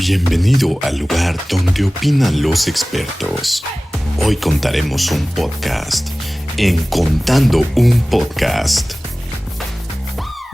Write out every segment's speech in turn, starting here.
Bienvenido al lugar donde opinan los expertos. Hoy contaremos un podcast en Contando un Podcast.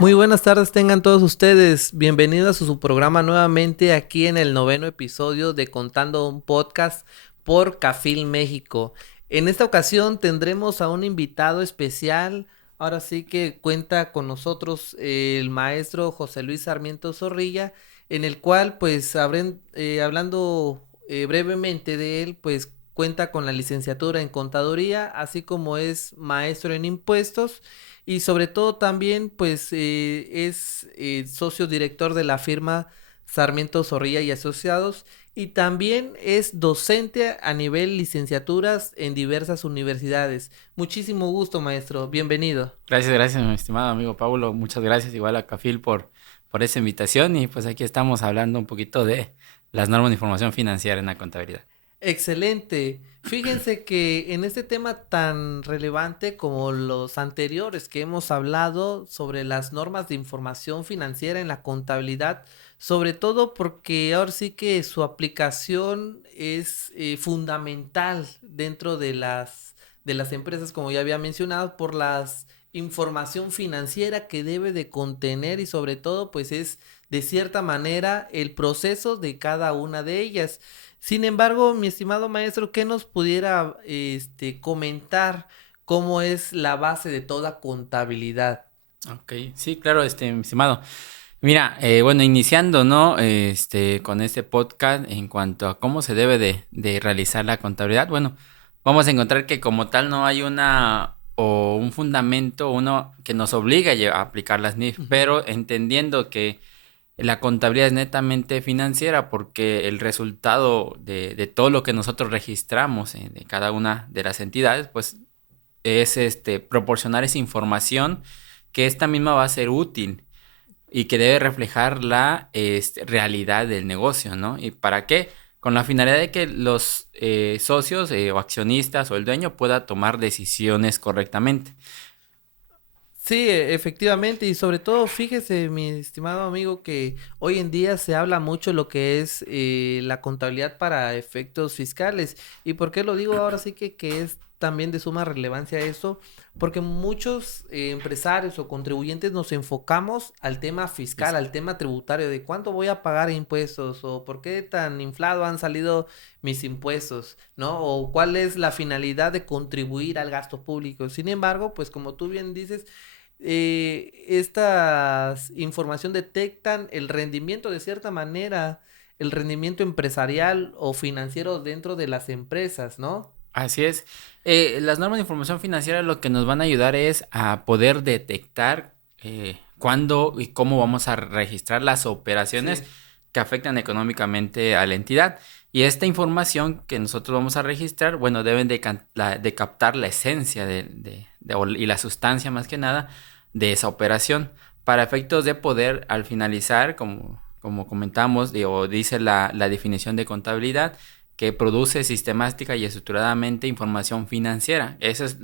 Muy buenas tardes tengan todos ustedes, bienvenidos a su programa nuevamente aquí en el 9º episodio de Contando un Podcast por Cafil México. En esta ocasión tendremos a un invitado especial, ahora sí que cuenta con nosotros el maestro José Luis Sarmiento Zorrilla, en el cual pues hablando brevemente de él, pues cuenta con la licenciatura en Contaduría, así como es maestro en Impuestos. Y sobre todo también, pues, es socio director de la firma Sarmiento Zorrilla y Asociados. Y también es docente a nivel licenciaturas en diversas universidades. Muchísimo gusto, maestro. Bienvenido. Gracias, mi estimado amigo Paulo. Muchas gracias igual a Cafil por esa invitación. Y pues aquí estamos hablando un poquito de las normas de información financiera en la contabilidad. Excelente. Fíjense que en este tema tan relevante como los anteriores que hemos hablado sobre las normas de información financiera en la contabilidad, sobre todo porque ahora sí que su aplicación es fundamental dentro de las empresas, como ya había mencionado, por las información financiera que debe de contener y sobre todo pues es de cierta manera el proceso de cada una de ellas. Sin embargo, mi estimado maestro, ¿qué nos pudiera comentar cómo es la base de toda contabilidad? Ok, sí, claro, mi estimado. Mira, bueno, iniciando, ¿no? Con este podcast en cuanto a cómo se debe de realizar la contabilidad, bueno, vamos a encontrar que como tal no hay un fundamento, uno que nos obliga a aplicar las NIF, pero entendiendo que la contabilidad es netamente financiera porque el resultado de todo lo que nosotros registramos de cada una de las entidades, pues es proporcionar esa información que esta misma va a ser útil y que debe reflejar la realidad del negocio, ¿no? ¿Y para qué? Con la finalidad de que los socios o accionistas o el dueño pueda tomar decisiones correctamente. Sí, efectivamente, y sobre todo, fíjese, mi estimado amigo, que hoy en día se habla mucho lo que es la contabilidad para efectos fiscales. ¿Y por qué lo digo ahora sí que es también de suma relevancia eso? Porque muchos empresarios o contribuyentes nos enfocamos al tema fiscal, al tema tributario, de cuánto voy a pagar impuestos o por qué tan inflado han salido mis impuestos, ¿no? O cuál es la finalidad de contribuir al gasto público. Sin embargo, pues como tú bien dices, estas información detectan el rendimiento de cierta manera, el rendimiento empresarial o financiero dentro de las empresas, ¿no? Así es. Las normas de información financiera lo que nos van a ayudar es a poder detectar cuándo y cómo vamos a registrar las operaciones Sí. que afectan económicamente a la entidad. Y esta información que nosotros vamos a registrar, bueno, deben de captar la esencia y la sustancia más que nada de esa operación para efectos de poder al finalizar, como comentamos, o dice la definición de contabilidad, que produce sistemática y estructuradamente información financiera. Ese es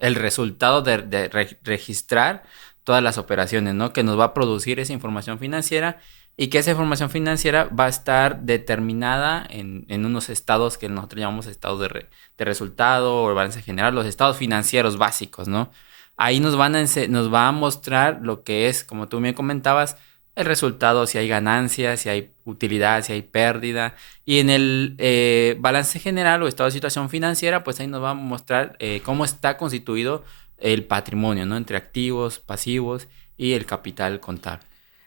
el resultado de registrar todas las operaciones, ¿no? Que nos va a producir esa información financiera y que esa información financiera va a estar determinada en unos estados que nosotros llamamos estados de resultado o balance general, los estados financieros básicos, ¿no? Ahí nos va a mostrar lo que es, como tú me comentabas, el resultado, si hay ganancias, si hay utilidad, si hay pérdida. Y en el balance general o estado de situación financiera, pues ahí nos va a mostrar cómo está constituido el patrimonio, ¿no? Entre activos, pasivos y el capital contable.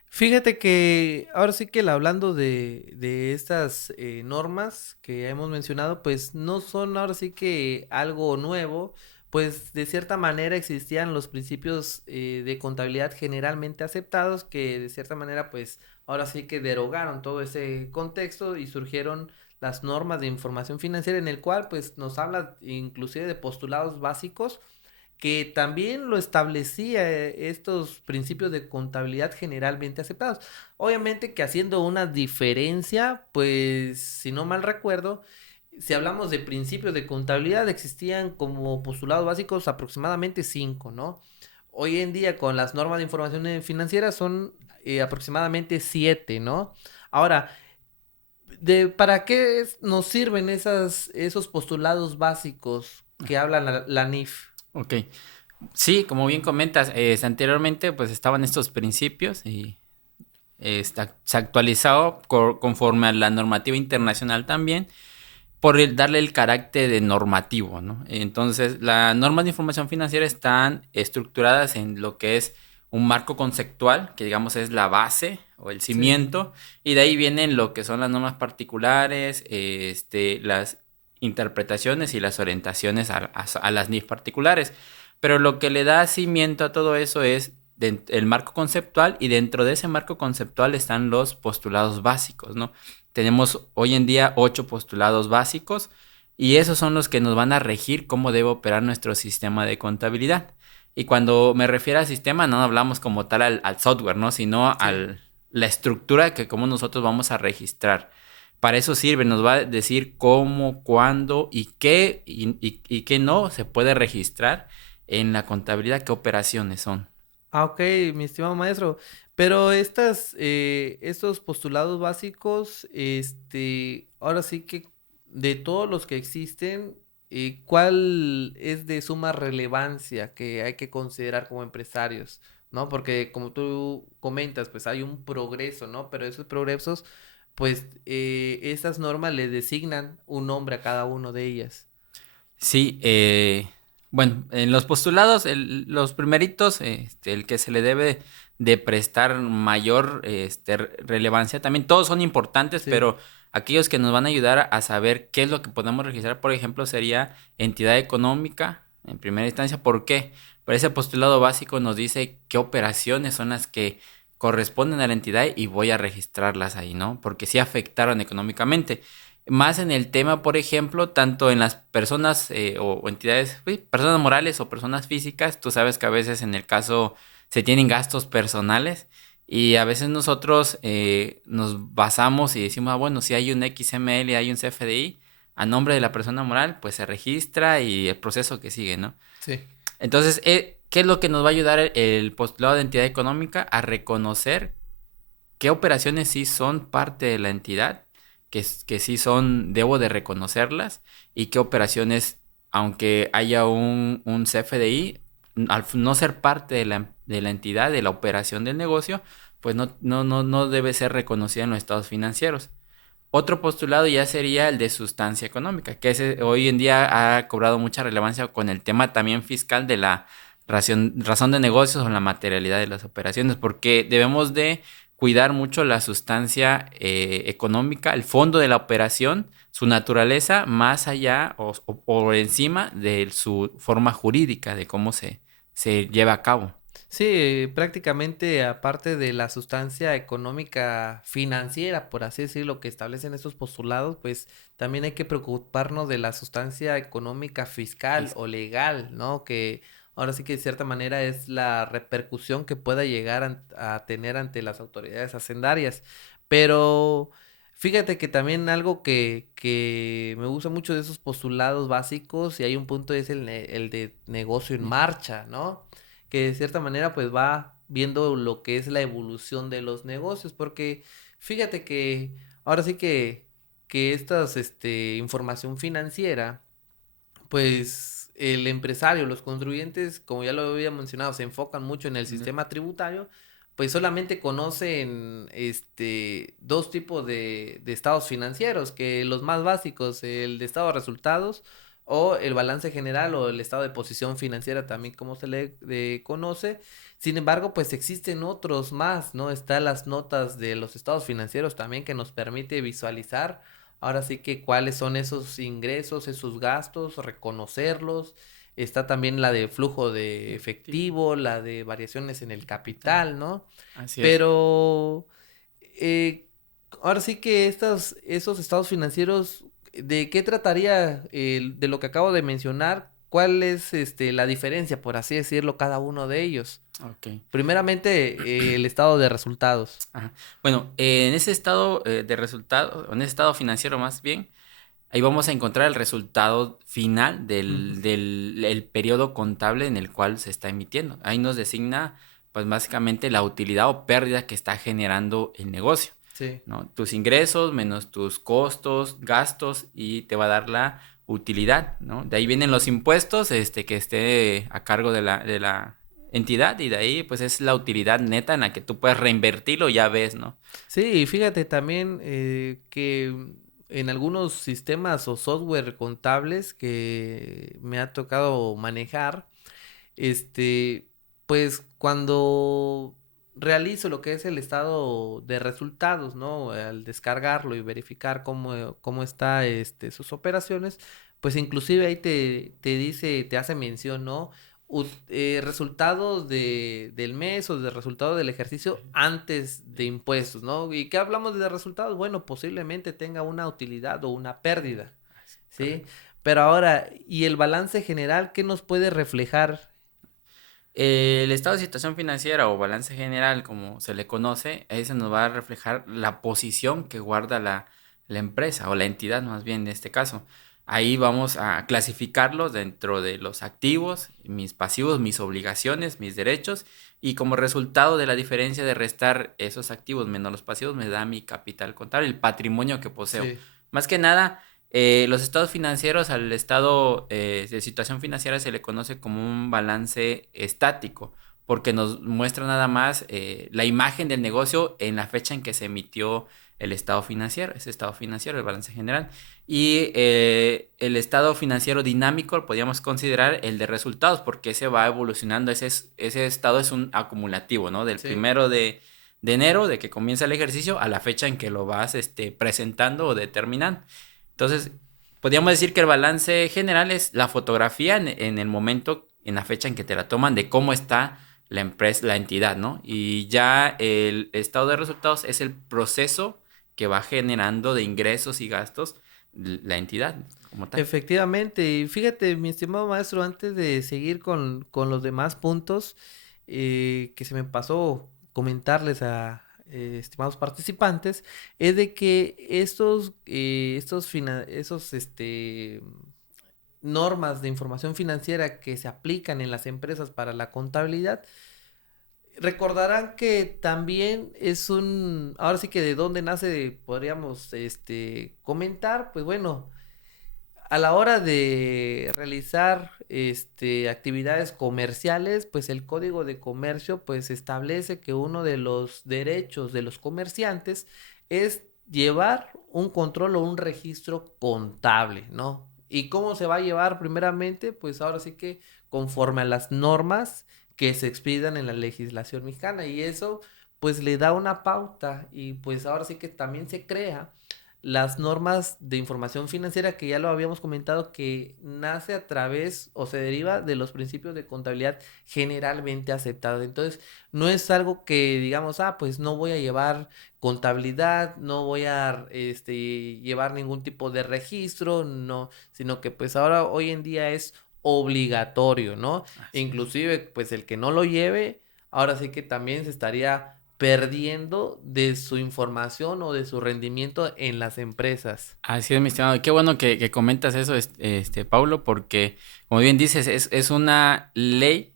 Fíjate que ahora sí que hablando de estas normas que hemos mencionado, pues no son ahora sí que algo nuevo, pues de cierta manera existían los principios de contabilidad generalmente aceptados que de cierta manera pues ahora sí que derogaron todo ese contexto y surgieron las normas de información financiera en el cual pues nos habla inclusive de postulados básicos que también lo establecía estos principios de contabilidad generalmente aceptados. Obviamente que haciendo una diferencia, pues si no mal recuerdo, si hablamos de principios de contabilidad, existían como postulados básicos aproximadamente 5, ¿no? Hoy en día con las normas de información financiera son aproximadamente 7, ¿no? Ahora, ¿Para qué nos sirven esos postulados básicos que habla la NIF? Ok. Sí, como bien comentas, anteriormente pues estaban estos principios y se actualizó conforme a la normativa internacional también por darle el carácter de normativo, ¿no? Entonces, las normas de información financiera están estructuradas en lo que es un marco conceptual, que digamos es la base o el Sí. cimiento, y de ahí vienen lo que son las normas particulares, las interpretaciones y las orientaciones a las NIF particulares. Pero lo que le da cimiento a todo eso es el marco conceptual, y dentro de ese marco conceptual están los postulados básicos, ¿no? Tenemos hoy en día 8 postulados básicos, y esos son los que nos van a regir cómo debe operar nuestro sistema de contabilidad. Y cuando me refiero al sistema, no hablamos como tal al software, ¿no? Sino Sí. la estructura que como nosotros vamos a registrar. Para eso sirve, nos va a decir cómo, cuándo y qué y qué no se puede registrar en la contabilidad, qué operaciones son. Ah, ok, mi estimado maestro. Pero estos postulados básicos, ahora sí que de todos los que existen, ¿cuál es de suma relevancia que hay que considerar como empresarios? ¿No? Porque como tú comentas, pues hay un progreso, ¿no? Pero esos progresos, pues esas normas le designan un nombre a cada uno de ellas. Sí, bueno, en los postulados, los primeritos, el que se le debe de prestar mayor relevancia, también todos son importantes, Sí. pero aquellos que nos van a ayudar a saber qué es lo que podemos registrar, por ejemplo, sería entidad económica en primera instancia. ¿Por qué? Por ese postulado básico nos dice qué operaciones son las que corresponden a la entidad y voy a registrarlas ahí, ¿no? Porque sí afectaron económicamente. Más en el tema, por ejemplo, tanto en las personas o entidades, sí, personas morales o personas físicas, tú sabes que a veces en el caso se tienen gastos personales, y a veces nosotros nos basamos y decimos, ah, bueno, si hay un XML y hay un CFDI a nombre de la persona moral, pues se registra y el proceso que sigue, ¿no? Sí. Entonces, ¿qué es lo que nos va a ayudar el postulado de entidad económica? A reconocer qué operaciones sí son parte de la entidad, que sí son, debo de reconocerlas, y qué operaciones, aunque haya un CFDI, al no ser parte de la entidad, de la operación del negocio, pues no debe ser reconocida en los estados financieros. Otro postulado ya sería el de sustancia económica, que hoy en día ha cobrado mucha relevancia con el tema también fiscal de la razón de negocios o la materialidad de las operaciones, porque debemos de cuidar mucho la sustancia económica, el fondo de la operación, su naturaleza, más allá o por encima de su forma jurídica, de cómo se lleva a cabo. Sí, prácticamente aparte de la sustancia económica financiera, por así decirlo, que establecen estos postulados, pues también hay que preocuparnos de la sustancia económica fiscal Fis- o legal, ¿no? Que ahora sí que de cierta manera es la repercusión que pueda llegar a tener ante las autoridades hacendarias. Pero fíjate que también algo que me gusta mucho de esos postulados básicos, y hay un punto es el de negocio en marcha, ¿no? Que de cierta manera pues va viendo lo que es la evolución de los negocios, porque fíjate que ahora sí que información financiera, pues el empresario, los contribuyentes, como ya lo había mencionado, se enfocan mucho en el de- sistema tributario, pues solamente conocen dos tipos de estados financieros, que los más básicos, el de estado de resultados o el balance general o el estado de posición financiera también como se le conoce. Sin embargo, pues existen otros más, ¿no? Están las notas de los estados financieros también que nos permite visualizar ahora sí que cuáles son esos ingresos, esos gastos, reconocerlos. Está también la de flujo de efectivo, efectivo, la de variaciones en el capital. capital, ¿no? Así es. Pero eh, ahora sí que esos estados financieros, ¿de qué trataría de lo que acabo de mencionar? ¿Cuál es la diferencia, por así decirlo, cada uno de ellos? Ok. Primeramente, el estado de resultados. Ajá. Bueno, en ese estado de resultado, en ese estado financiero más bien, ahí vamos a encontrar el resultado final Ujú. el periodo contable en el cual se está emitiendo. Ahí nos designa, pues básicamente la utilidad o pérdida que está generando el negocio. Sí. ¿no? Tus ingresos menos tus costos, gastos, y te va a dar la utilidad, ¿no? De ahí vienen los impuestos, que esté a cargo de la entidad, y de ahí pues es la utilidad neta en la que tú puedes reinvertirlo, ya ves, ¿no? Sí, y fíjate también que en algunos sistemas o software contables que me ha tocado manejar, este, pues cuando realizo lo que es el estado de resultados, ¿no? Al descargarlo y verificar cómo está sus operaciones, pues inclusive ahí te dice, te hace mención, ¿no? Resultados del mes o de resultado del ejercicio antes de impuestos, ¿no? ¿Y qué hablamos de resultados? Bueno, posiblemente tenga una utilidad o una pérdida, ¿sí? Correcto. Pero ahora, ¿y el balance general qué nos puede reflejar? El estado de situación financiera o balance general, como se le conoce, ahí se nos va a reflejar la posición que guarda la empresa o la entidad, más bien en este caso. Ahí vamos a clasificarlos dentro de los activos, mis pasivos, mis obligaciones, mis derechos, y como resultado de la diferencia de restar esos activos menos los pasivos me da mi capital contable, el patrimonio que poseo. Sí. Más que nada, los estados financieros, al estado de situación financiera se le conoce como un balance estático, porque nos muestra nada más la imagen del negocio en la fecha en que se emitió el estado financiero, ese estado financiero, el balance general. Y el estado financiero dinámico lo podríamos considerar el de resultados, porque ese va evolucionando, ese estado es un acumulativo, ¿no? Del Sí. primero de enero, de que comienza el ejercicio, a la fecha en que lo vas presentando o determinando. Entonces, podríamos decir que el balance general es la fotografía en el momento, en la fecha en que te la toman, de cómo está la empresa, la entidad, ¿no? Y ya el estado de resultados es el proceso que va generando de ingresos y gastos la entidad como tal. Efectivamente, y fíjate, mi estimado maestro, antes de seguir con los demás puntos, que se me pasó comentarles a estimados participantes, es de que normas de información financiera que se aplican en las empresas para la contabilidad, recordarán que también ahora sí que de dónde nace, podríamos, comentar, pues bueno, a la hora de realizar actividades comerciales, pues el Código de Comercio pues establece que uno de los derechos de los comerciantes es llevar un control o un registro contable, ¿no? ¿Y cómo se va a llevar primeramente? Pues ahora sí que conforme a las normas que se expidan en la legislación mexicana, y eso pues le da una pauta, y pues ahora sí que también se crea las normas de información financiera, que ya lo habíamos comentado, que nace a través o se deriva de los principios de contabilidad generalmente aceptados. Entonces, no es algo que digamos, pues no voy a llevar contabilidad, no voy a llevar ningún tipo de registro, no, sino que pues ahora hoy en día es obligatorio, ¿no? Así es. Inclusive, pues el que no lo lleve, ahora sí que también se estaría perdiendo de su información o de su rendimiento en las empresas. Así es, mi estimado. Qué bueno que comentas eso, Paulo, porque, como bien dices, es una ley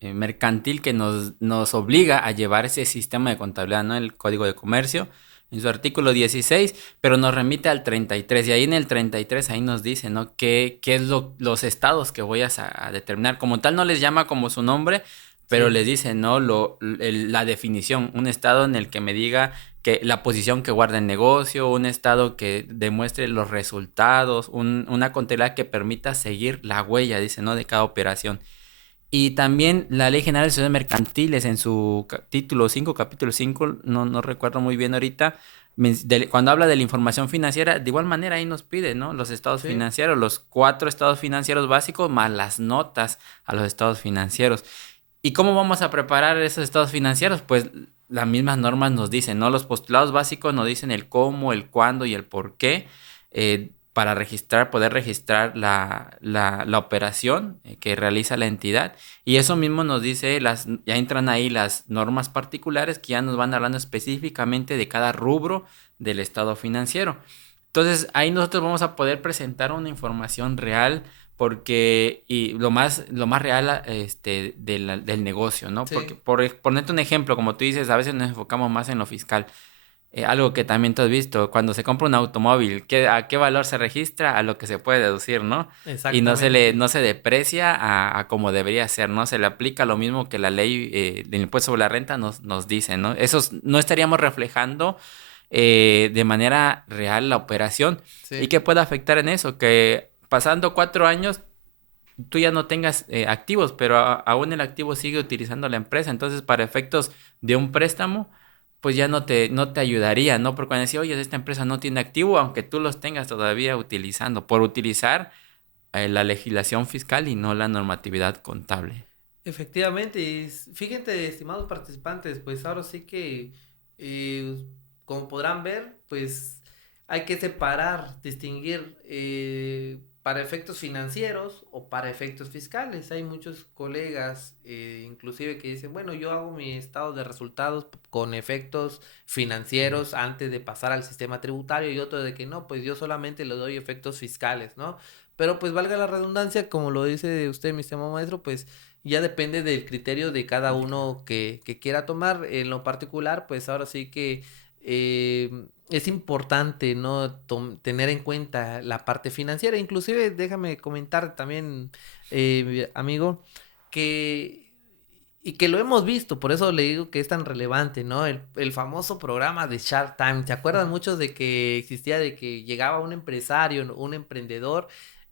mercantil que nos obliga a llevar ese sistema de contabilidad, ¿no? El Código de Comercio, en su artículo 16, pero nos remite al 33. Y ahí en el 33, ahí nos dice, ¿no? ¿Qué es los estados que voy a determinar? Como tal, no les llama como su nombre, pero Sí. les dice, ¿no? La definición, un estado en el que me diga que la posición que guarda el negocio, un estado que demuestre los resultados, una contabilidad que permita seguir la huella, dice, ¿no? De cada operación. Y también la Ley General de Sociedades Mercantiles en su título 5, capítulo 5, no recuerdo muy bien ahorita, cuando habla de la información financiera, de igual manera ahí nos pide, ¿no? Los estados Sí. financieros, los 4 estados financieros básicos, más las notas a los estados financieros. ¿Y cómo vamos a preparar esos estados financieros? Pues las mismas normas nos dicen, ¿no? Los postulados básicos nos dicen el cómo, el cuándo y el por qué, para poder registrar la operación que realiza la entidad. Y eso mismo nos dice, ya entran ahí las normas particulares que ya nos van hablando específicamente de cada rubro del estado financiero. Entonces ahí nosotros vamos a poder presentar una información real, porque y lo más real del negocio, ¿no? Porque Sí. por ponerte un ejemplo, como tú dices, a veces nos enfocamos más en lo fiscal. algo que también tú has visto, cuando se compra un automóvil, ¿a qué valor se registra? A lo que se puede deducir, ¿no? Y Exactamente. no se deprecia a como debería ser, ¿no? Se le aplica lo mismo que la ley del impuesto sobre la renta nos dice, ¿no? No estaríamos reflejando de manera real la operación. ¿Y Sí. qué puede afectar en eso? Que pasando 4 años tú ya no tengas activos, pero aún el activo sigue utilizando la empresa. Entonces, para efectos de un préstamo, pues ya no te ayudaría, ¿no? Porque cuando decía, oye, esta empresa no tiene activo, aunque tú los tengas todavía utilizando, por utilizar la legislación fiscal y no la normatividad contable. Efectivamente, y fíjense, estimados participantes, pues ahora sí que, eh, como podrán ver, pues hay que separar, distinguir para efectos financieros o para efectos fiscales. Hay muchos colegas, inclusive, que dicen, bueno, yo hago mi estado de resultados con efectos financieros antes de pasar al sistema tributario, y otro de que no, pues yo solamente le doy efectos fiscales, ¿no? Pero pues valga la redundancia, como lo dice usted, mi estimado maestro, pues ya depende del criterio de cada uno que quiera tomar. En lo particular, pues ahora sí que es importante, ¿no? Tener en cuenta la parte financiera. Inclusive, déjame comentar también, amigo, que... Y que lo hemos visto, por eso le digo que es tan relevante, ¿no? El famoso programa de Shark Tank. ¿Se acuerdan muchos de que existía, de que llegaba un empresario, un emprendedor,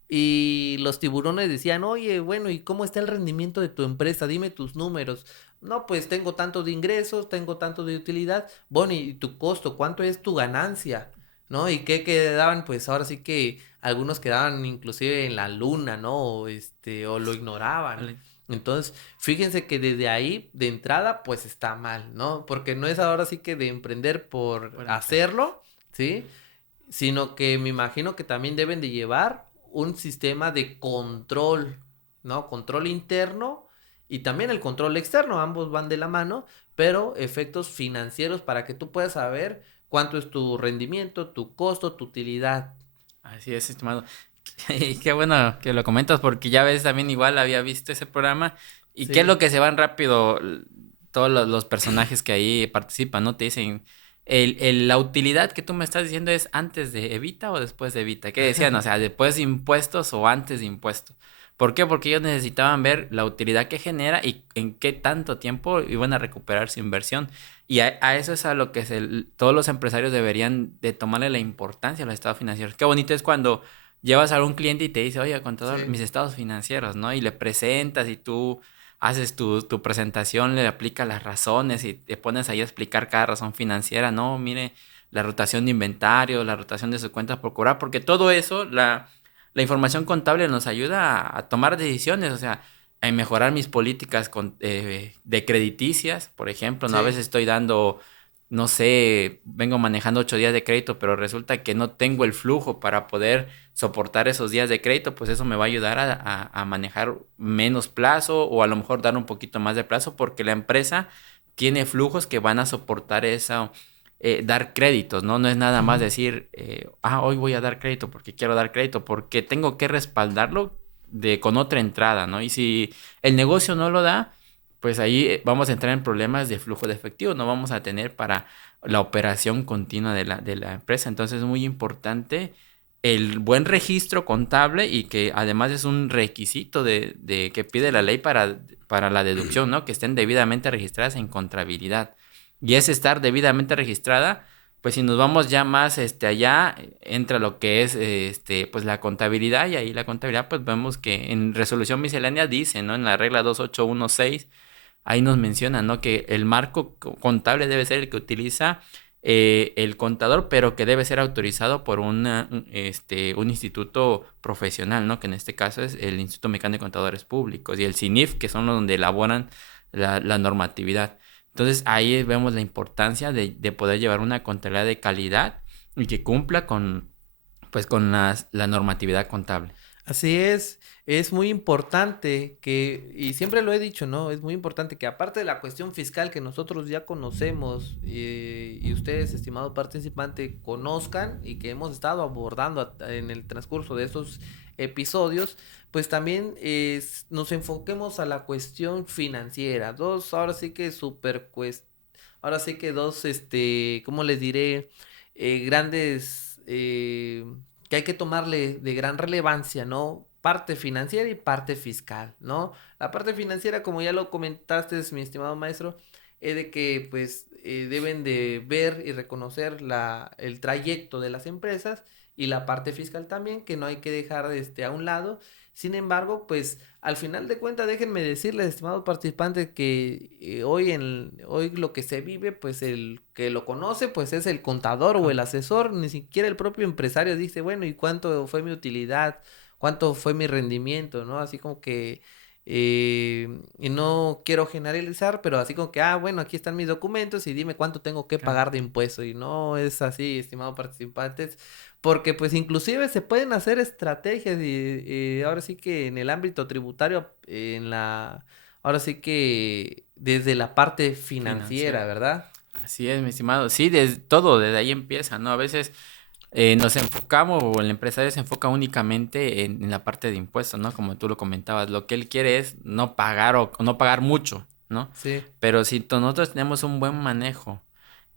y los tiburones decían, oye, bueno, ¿y cómo está el rendimiento de tu empresa? Dime tus números. No, pues tengo tanto de ingresos, tengo tanto de utilidad. Bueno, ¿y tu costo? ¿Cuánto es tu ganancia? ¿No? ¿Y qué quedaban? Pues ahora sí que algunos quedaban inclusive en la luna, ¿no? O lo ignoraban. Vale. Entonces, fíjense que desde ahí, de entrada, pues está mal, ¿no? Porque no es ahora sí que de emprender por Por empezar. hacerlo, ¿sí? Sino que me imagino que también deben de llevar un sistema de control, ¿no? Control interno y también el control externo, ambos van de la mano, pero efectos financieros para que tú puedas saber cuánto es tu rendimiento, tu costo, tu utilidad. Así es, estimado. Y qué bueno que lo comentas porque ya ves, también igual había visto ese programa y qué es lo Sí. que se van rápido todos los personajes que ahí participan, ¿no? Te dicen, la utilidad que tú me estás diciendo es antes de Evita o después de Evita. ¿Qué decían? O sea, después de impuestos o antes de impuestos. ¿Por qué? Porque ellos necesitaban ver la utilidad que genera y en qué tanto tiempo iban a recuperar su inversión. Y a eso es a lo que todos los empresarios deberían de tomarle la importancia a los estados financieros. Qué bonito es cuando llevas a algún cliente y te dice, oye, contador, Sí. mis estados financieros, ¿no? Y le presentas y tú haces tu presentación, le aplicas las razones y te pones ahí a explicar cada razón financiera, ¿no? Mire, la rotación de inventario, la rotación de sus cuentas por cobrar, porque todo eso, la información contable nos ayuda a tomar decisiones, o sea, a mejorar mis políticas de crediticias, por ejemplo, ¿no? A Sí. veces estoy dando, no sé, vengo manejando 8 días de crédito, pero resulta que no tengo el flujo para poder soportar esos días de crédito, pues eso me va a ayudar a manejar menos plazo o a lo mejor dar un poquito más de plazo porque la empresa tiene flujos que van a soportar eso, dar créditos, ¿no? No es nada más decir, hoy voy a dar crédito porque quiero dar crédito, porque tengo que respaldarlo con otra entrada, ¿no? Y si el negocio no lo da, pues ahí vamos a entrar en problemas de flujo de efectivo, no vamos a tener para la operación continua de la empresa. Entonces es muy importante el buen registro contable y que además es un requisito de que pide la ley para la deducción, ¿no? Que estén debidamente registradas en contabilidad. Y es estar debidamente registrada, pues si nos vamos ya más allá, entra lo que es pues la contabilidad y ahí la contabilidad pues vemos que en resolución miscelánea dice, ¿no? En la regla 2816 ahí nos menciona, ¿no? Que el marco contable debe ser el que utiliza el contador, pero que debe ser autorizado por un instituto profesional, ¿no? Que en este caso es el Instituto Mexicano de Contadores Públicos y el CINIF, que son los donde elaboran la normatividad. Entonces ahí vemos la importancia de poder llevar una contabilidad de calidad y que cumpla pues, con la normatividad contable. Así es muy importante que, y siempre lo he dicho, ¿no? Es muy importante que aparte de la cuestión fiscal que nosotros ya conocemos y ustedes, estimado participante, conozcan y que hemos estado abordando en el transcurso de estos episodios, pues también nos enfoquemos a la cuestión financiera. Dos, ahora sí que súper ahora sí que dos, ¿cómo les diré? Grandes, que hay que tomarle de gran relevancia, ¿no? Parte financiera y parte fiscal, ¿no? La parte financiera, como ya lo comentaste, mi estimado maestro, es de que pues deben de ver y reconocer el trayecto de las empresas y la parte fiscal también, que no hay que dejar a un lado. Sin embargo, pues al final de cuentas, déjenme decirles, estimados participantes, que hoy lo que se vive, pues el que lo conoce, pues es el contador o el asesor, ni siquiera el propio empresario dice, bueno, ¿y cuánto fue mi utilidad? ¿Cuánto fue mi rendimiento? ¿No? Así como que, y no quiero generalizar, pero así como que, bueno, aquí están mis documentos y dime cuánto tengo que Claro. pagar de impuesto. Y no es así, estimados participantes. Porque pues inclusive se pueden hacer estrategias y ahora sí que en el ámbito tributario, ahora sí que desde la parte financiera, Financiera. ¿verdad? Así es, mi estimado. Sí, desde ahí empieza, ¿no? A veces nos enfocamos o el empresario se enfoca únicamente en la parte de impuestos, ¿no? Como tú lo comentabas, lo que él quiere es no pagar o no pagar mucho, ¿no? Sí, Pero si nosotros tenemos un buen manejo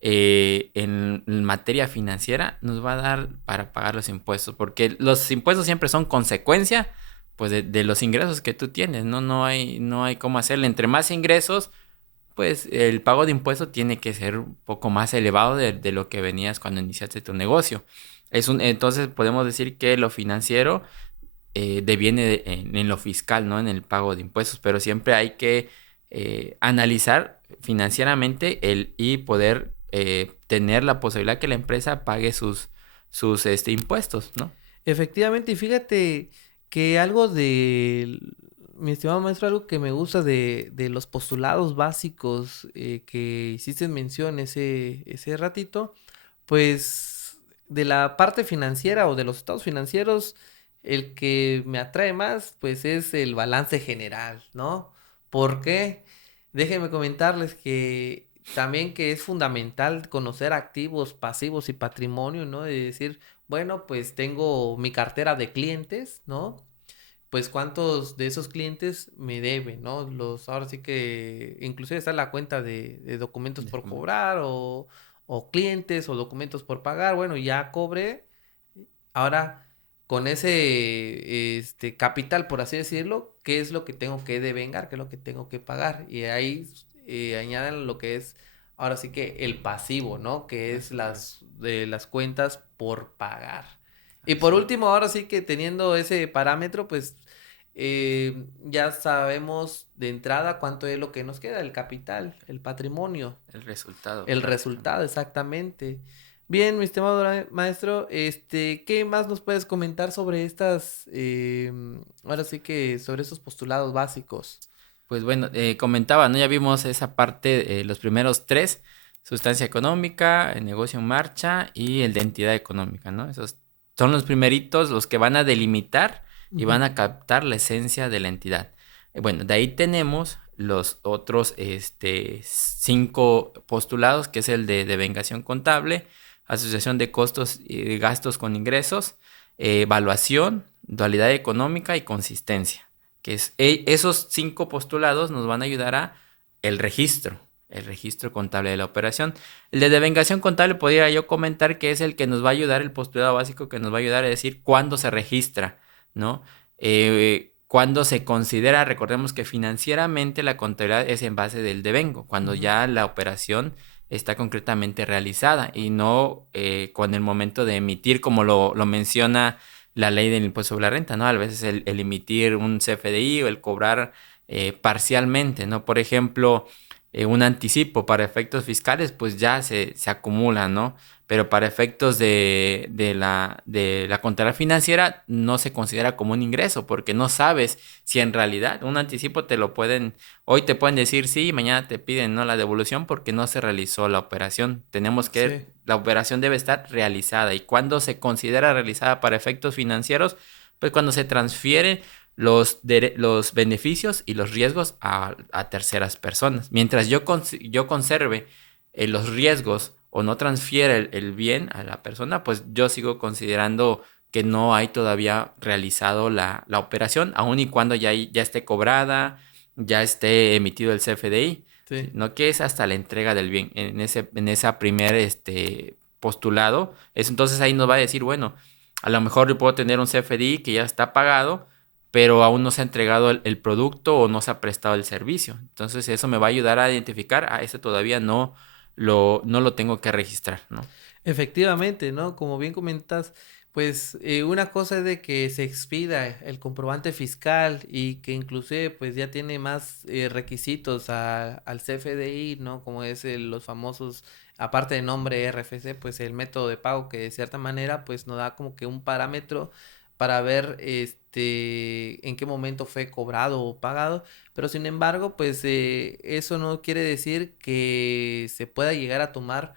en materia financiera, nos va a dar para pagar los impuestos, porque los impuestos siempre son consecuencia, pues, de los ingresos que tú tienes, ¿no? No hay cómo hacerle. Entre más ingresos, pues el pago de impuestos tiene que ser un poco más elevado de lo que venías cuando iniciaste tu negocio. Entonces podemos decir que lo financiero deviene en lo fiscal, ¿no? En el pago de impuestos, pero siempre hay que analizar financieramente y poder tener la posibilidad que la empresa pague sus impuestos, ¿no? efectivamente, y fíjate que algo mi estimado maestro, algo que me gusta de los postulados básicos que hiciste mención ese ratito, pues de la parte financiera o de los estados financieros, el que me atrae más, pues es el balance general, ¿no? ¿Por qué? Déjenme comentarles que también que es fundamental conocer activos, pasivos y patrimonio, ¿no? De decir, bueno, pues tengo mi cartera de clientes, ¿no? Pues cuántos de esos clientes me deben, ¿no? Ahora sí que inclusive está la cuenta de documentos por cobrar o clientes o documentos por pagar. Bueno, ya cobré. Ahora, con ese capital, por así decirlo, ¿qué es lo que tengo que devengar? ¿Qué es lo que tengo que pagar? Y ahí añadan lo que es, ahora sí que el pasivo, ¿no? Que es de las cuentas por pagar. Y por Así es. último, ahora sí que teniendo ese parámetro, pues ya sabemos de entrada cuánto es lo que nos queda, el capital, el patrimonio. El resultado El prácticamente. resultado, exactamente. Bien, mi estimado maestro, ¿qué más nos puedes comentar sobre ahora sí que sobre esos postulados básicos? Pues bueno, comentaba, ¿no? Ya vimos esa parte, los primeros tres: sustancia económica, el negocio en marcha y el de entidad económica, ¿no? Esos son los primeritos, los que van a delimitar y Ujú. van a captar la esencia de la entidad. Bueno, de ahí tenemos los otros cinco postulados, que es el de devengación contable, asociación de costos y gastos con ingresos, evaluación, dualidad económica y consistencia, que esos cinco postulados nos van a ayudar a el registro contable de la operación. El de devengación contable podría yo comentar que es el que nos va a ayudar, el postulado básico que nos va a ayudar a decir cuándo se registra, ¿no? Cuándo se considera, recordemos que financieramente la contabilidad es en base del devengo, cuando Ujú. ya la operación está concretamente realizada y no con el momento de emitir, como lo menciona la ley del impuesto sobre la renta, ¿no? A veces el emitir un CFDI o el cobrar parcialmente, ¿no? Por ejemplo, un anticipo para efectos fiscales, pues ya se acumula, ¿no? Pero para efectos de la contabilidad financiera no se considera como un ingreso, porque no sabes si en realidad un anticipo hoy te pueden decir sí y mañana te piden no la devolución porque no se realizó la operación. Sí. La operación debe estar realizada. ¿Y cuando se considera realizada para efectos financieros? Pues cuando se transfieren los beneficios y los riesgos a terceras personas. Mientras yo conserve los riesgos o no transfiera el bien a la persona, pues yo sigo considerando que no hay todavía realizado la operación, aun y cuando ya esté cobrada, ya esté emitido el CFDI. Sí. ¿no? Que es hasta la entrega del bien. En esa primer postulado, entonces ahí nos va a decir, bueno, a lo mejor yo puedo tener un CFDI que ya está pagado, pero aún no se ha entregado el producto o no se ha prestado el servicio. Entonces eso me va a ayudar a identificar, ese todavía no lo tengo que registrar, ¿no? Efectivamente, ¿no? Como bien comentas, pues una cosa es de que se expida el comprobante fiscal y que inclusive pues ya tiene más requisitos al CFDI, ¿no? Como es los famosos, aparte de nombre RFC, pues el método de pago que de cierta manera pues nos da como que un parámetro para ver en qué momento fue cobrado o pagado, pero sin embargo pues eso no quiere decir que se pueda llegar a tomar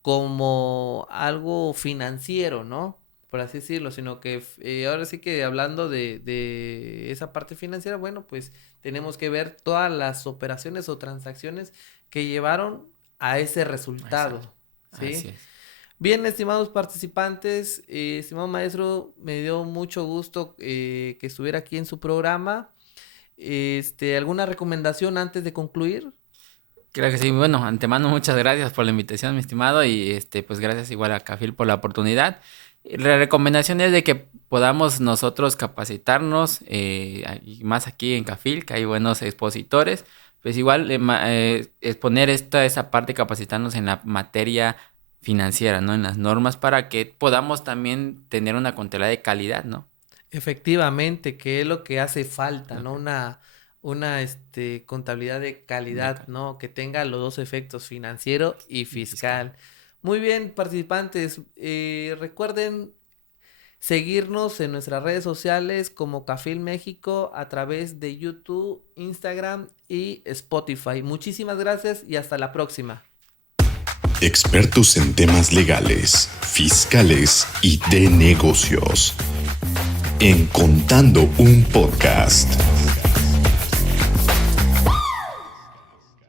como algo financiero, ¿no? Por así decirlo, sino que ahora sí que hablando de esa parte financiera, bueno, pues tenemos que ver todas las operaciones o transacciones que llevaron a ese resultado, Exacto. ¿sí? Así es. Bien, estimados participantes, estimado maestro, me dio mucho gusto que estuviera aquí en su programa. ¿Alguna recomendación antes de concluir? Creo que sí. Bueno, antemano, muchas gracias por la invitación, mi estimado, y pues gracias igual a Cafil por la oportunidad. La recomendación es de que podamos nosotros capacitarnos, y más aquí en Cafil, que hay buenos expositores, pues igual exponer esa parte, capacitarnos en la materia financiera, ¿no? En las normas para que podamos también tener una contabilidad de calidad, ¿no? Efectivamente, que es lo que hace falta, ¿no? Una contabilidad de calidad, ¿no? Que tenga los dos efectos, financiero y fiscal. Muy bien, participantes, recuerden seguirnos en nuestras redes sociales como Cafil México a través de YouTube, Instagram y Spotify. Muchísimas gracias y hasta la próxima. Expertos en temas legales, fiscales y de negocios. En Contando un Podcast.